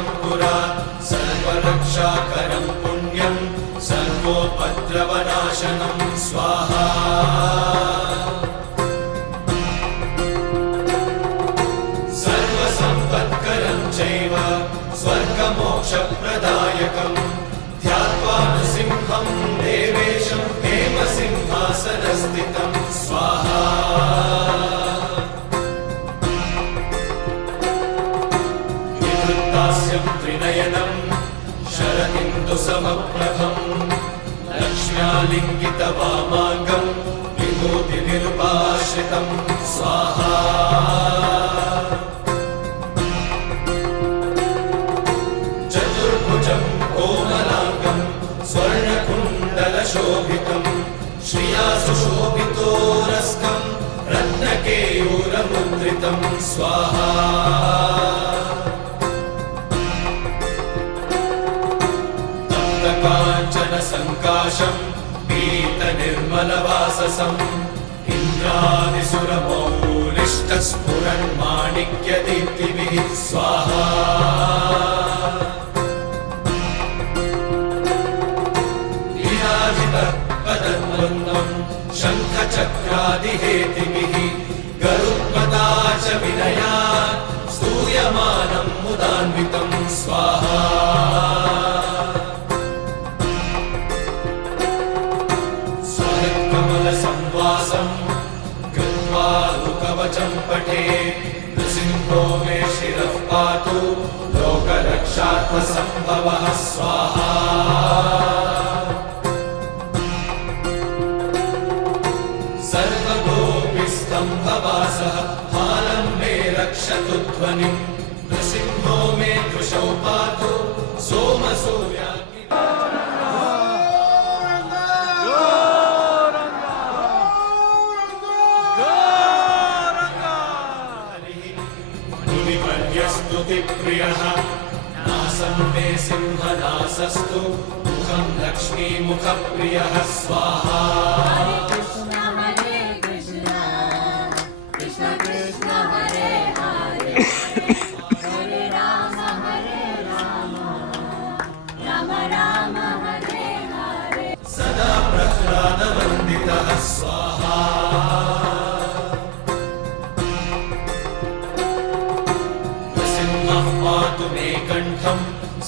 सर्वमङ्गलं पुरा सर्वरक्षाकरं पुण्यं सर्वोपद्रवनाशनं स्वाहा सर्वसम्पत्करं चैव स्वर्गमोक्षप्रदायकं ध्यात्वा नृसिंहं देवेशं हेमसिंहासनस्थितं स्वाहा विवृत्तास्यं त्रिनयनं शरदिन्दुसमप्रभं लक्ष्म्यालिङ्गितवामाङ्गं विभूतिनिरुपाश्रितं स्वाहा चतुर्भुजं कोमलाङ्गं स्वर्णकुण्डलशोभितं श्रिया सुशोभितोरस्कं रत्नकेयूरमुद्रितं स्वाहा तप्तकाञ्चनसङ्काशं पीतनिर्मलवाससं इन्द्रादिसुरमौलिष्टस्फुरन्माणिक्यदीप्तिभिः स्वाहा पदद्वन्द्वं शङ्खचक्रादिहेतिभिः गरुत्मता च विनयात् स्तूयमानं मुदान्वितं स्वाहा स्वहत्कमलसंवासं कृत्वा लुकवचं पठे नृसिंहो मे शिरः पातु लोकरक्षार्थसम्भवः स्वाहा सर्वगोपिस्तम्भवासः हालं मे रक्षतु ध्वनिं नृसिंहो मे दृशौ पातु सोमसूर्याग्नि मुनिवर्यस्तुतिप्रियः नासं मे सिंहनासस्तु मुखं लक्ष्मीमुखप्रियः स्वाहा सदा प्रह्लादवन्दितः स्वाहा नृसिंहः पातु मे कण्ठं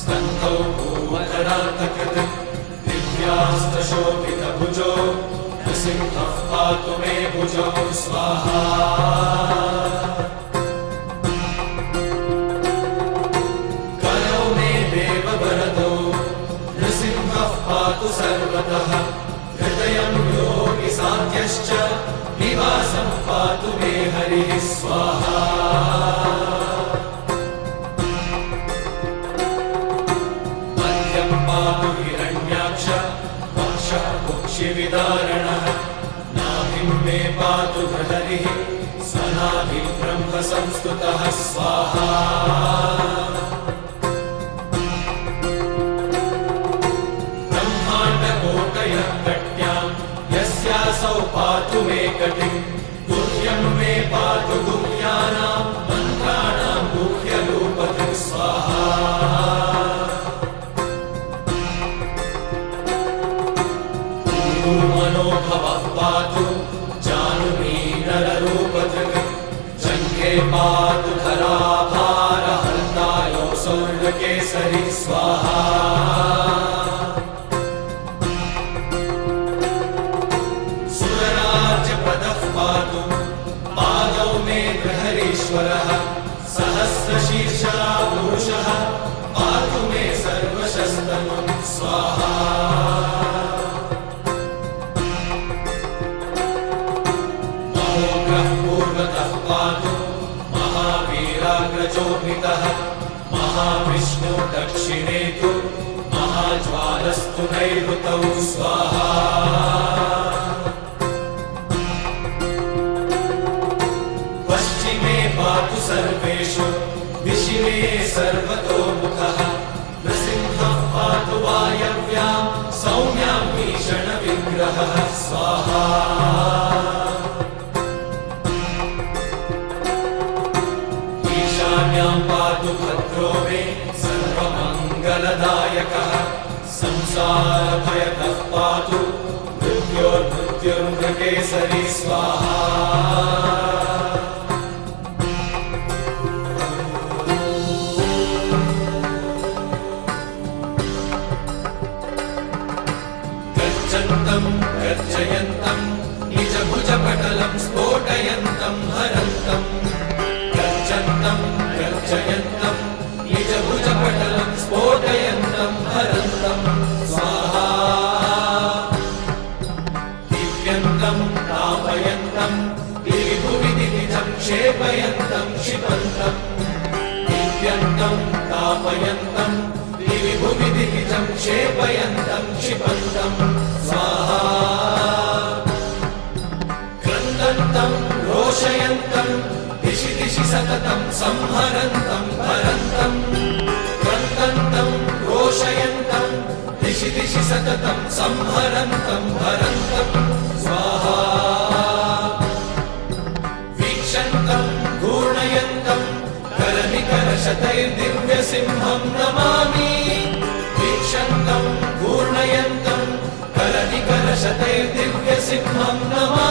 स्कन्धौ भूवधरान्तकृत् दिव्यास्त्रशोभितभुजो नृसिंहः पातु मे भुजौ स्वाहा कलौ मे देववरदो नृसिंहः पातु सर्वतः हृदयं योगिसाध्यश्च निवासं पातु मे हरिः स्वाहा मध्यं पातु हिरण्याक्ष वक्षः कुक्षिविदारणः नाभिं मे पातु हरिः स्वनाभिः ब्रह्म संस्तुतः स्वाहा ब्रह्माण्डकोटयः कट्यां यस्यासौ पातु मे कटिं गुह्यं मे पातु गुह्यानां मन्त्राणां गुह्यरूपतिः स्वाहा मनोभवः पातु जानुमीनररूपधृक् जङ्घे पातु धराभारहर्तायो सौर्यकेसरी स्वाहा सुरराज्यपदः पातु पादौ मे गृहरीश्वरः सहस्रशीर्षा पुरुषः पातु मे सर्वशस्तमं स्वाहा पूर्वतः पातु महावीराग्रजोभितः महाविष्णु दक्षिणे तु महाज्वालस्तु नैऋतौ स्वाहा पश्चिमे पातु सर्वेषु दिशि मे सर्वतोमुखः नृसिंहः पातु वायव्यां सौम्यां भीषणविग्रहः स्वाहा पातु भद्रो मे केसरी स्वाहा गर्जन्तं गर्जयन्तं निजभुजपटलं स्फोटयन्तं हरन्तं गर्जन्तं गर्जयन्तं निजभुजपटलं स्फोटयन्तं हरन्तं स्वाहा दिव्यन्तं तापयन्तं दिविभुवि दिविजं क्षेपयन्तं क्षिपन्तं दिव्यन्तं तापयन्तं दिविभुवि दिविजं क्षेपयन्तं क्षिपन्तं स्वाहा क्रन्दन्तं रोषयन्तं दिशि दिशि सततं संहरन्तं भरन्तं क्रन्दन्तं रोषयन्तं दिशि दिशि सततं संहरन्तं भरन्तं स्वाहा वीक्षन्तं घूर्णयन्तं करनिकरशतैर्दिव्यसिंहं नमामि वीक्षन्तं घूर्णयन्तं करनिकरशतैर्दिव्यसिंहं नमामि